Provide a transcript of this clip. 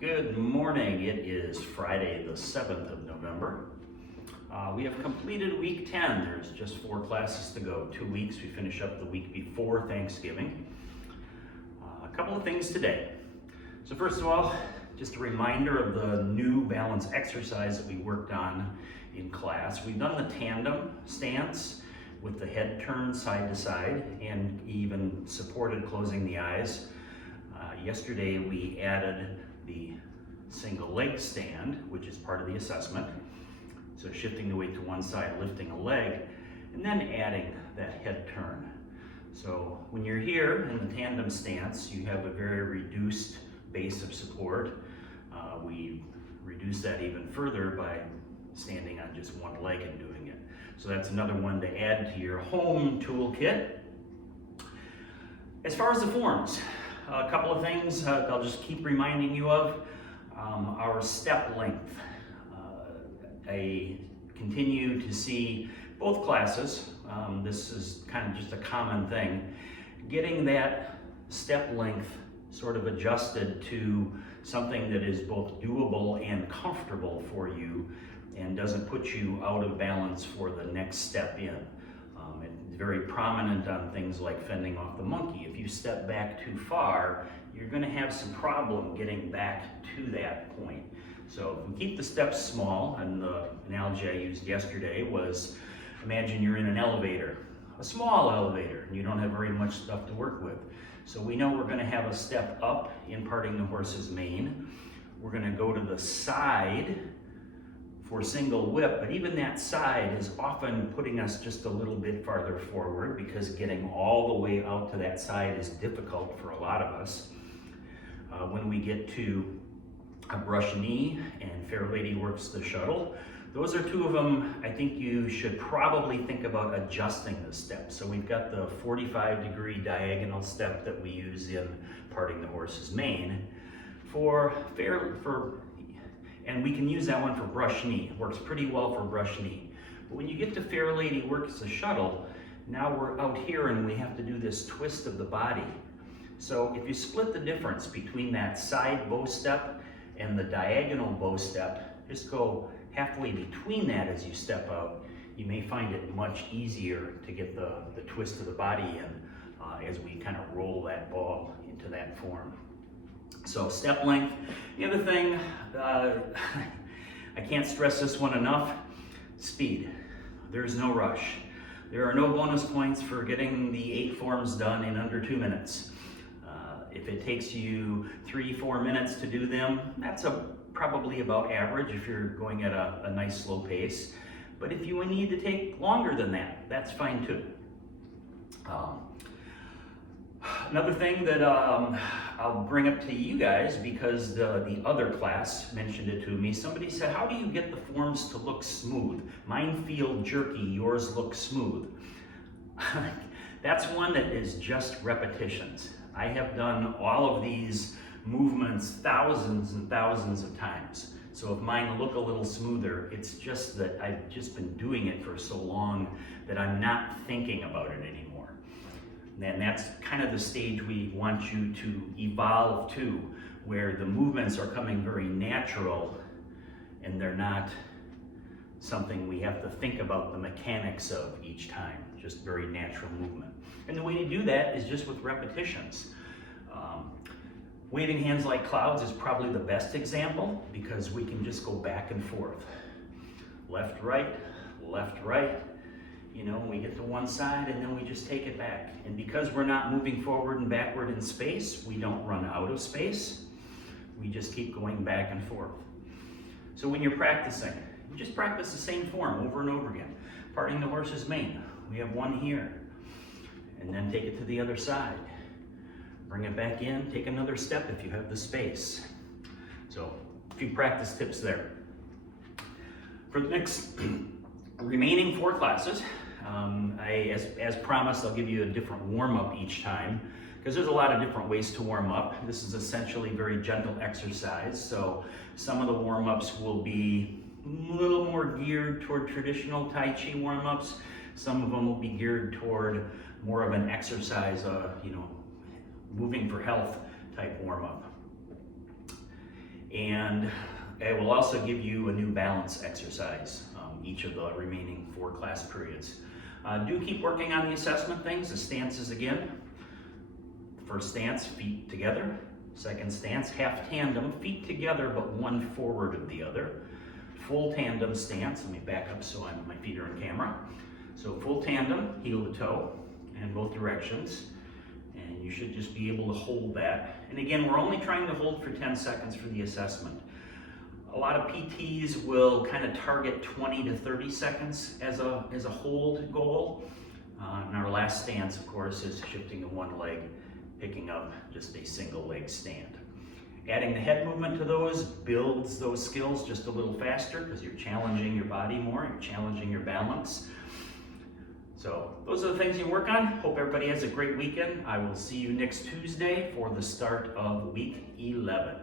Good morning. It is Friday the 7th of November. We have completed week 10. There's just 4 classes to go. 2 weeks. We finish up the week before Thanksgiving. A couple of things today. So first of all, just a reminder of the new balance exercise that we worked on in class. We've done the tandem stance with the head turned side to side and even supported closing the eyes. Yesterday we added the single leg stand, which is part of the assessment. So shifting the weight to one side, lifting a leg, and then adding that head turn. So when you're here in the tandem stance, you have a very reduced base of support. We reduce that even further by standing on just one leg and doing it. So that's another one to add to your home toolkit. As far as the forms, a couple of things I'll just keep reminding you of. Our step length. I continue to see both classes. This is kind of just a common thing. Getting that step length sort of adjusted to something that is both doable and comfortable for you and doesn't put you out of balance for the next step in. It's very prominent on things like fending off the monkey. If you step back too far, you're going to have some problem getting back to that point. So if we keep the steps small, and the analogy I used yesterday was, imagine you're in an elevator, a small elevator, and you don't have very much stuff to work with. So we know we're going to have a step up in parting the horse's mane. We're going to go to the side for single whip, but even that side is often putting us just a little bit farther forward because getting all the way out to that side is difficult for a lot of us. When we get to a brush knee and Fair Lady works the shuttle, those are 2 of them I think you should probably think about adjusting the steps. So we've got the 45-degree diagonal step that we use in parting the horse's mane and we can use that one for brush knee. It works pretty well for brush knee. But when you get to Fair Lady works the shuttle, now we're out here and we have to do this twist of the body. So if you split the difference between that side bow step and the diagonal bow step, just go halfway between that as you step out. You may find it much easier to get the twist of the body in as we kind of roll that ball into that form. So step length. The other thing, I can't stress this one enough, speed. There's no rush. There are no bonus points for getting the 8 forms done in under 2 minutes. If it takes you 3-4 minutes to do them, that's probably about average if you're going at a nice slow pace. But if you need to take longer than that, that's fine too. Another thing that I'll bring up to you guys, because the other class mentioned it to me, somebody said, how do you get the forms to look smooth? Mine feel jerky, yours look smooth. That's one that is just repetitions. I have done all of these movements thousands and thousands of times. So if mine look a little smoother, it's just that I've just been doing it for so long that I'm not thinking about it anymore. And that's kind of the stage we want you to evolve to, where the movements are coming very natural and they're not something we have to think about the mechanics of each time, just very natural movement. And the way to do that is just with repetitions. Waving hands like clouds is probably the best example because we can just go back and forth. Left, right, you know, we get to one side and then we just take it back. And because we're not moving forward and backward in space, we don't run out of space. We just keep going back and forth. So when you're practicing, you just practice the same form over and over again. Parting the horse's mane, we have one here. And then take it to the other side. Bring it back in, take another step if you have the space. So a few practice tips there. For the next remaining 4 classes, as promised, I'll give you a different warm-up each time because there's a lot of different ways to warm up. This is essentially very gentle exercise. So some of the warm-ups will be a little more geared toward traditional Tai Chi warm-ups. Some of them will be geared toward more of an exercise, moving for health type warm-up. And I will also give you a new balance exercise each of the remaining 4 class periods. Do keep working on the assessment things, the stances again. First stance, feet together. Second stance, half tandem, feet together but one forward of the other. Full tandem stance, let me back up so my feet are in camera. So full tandem, heel to toe, in both directions. And you should just be able to hold that. And again, we're only trying to hold for 10 seconds for the assessment. A lot of PTs will kind of target 20 to 30 seconds as a hold goal. And our last stance, of course, is shifting to one leg, picking up just a single leg stand. Adding the head movement to those builds those skills just a little faster because you're challenging your body more, you're challenging your balance. So those are the things you work on. Hope everybody has a great weekend. I will see you next Tuesday for the start of week 11.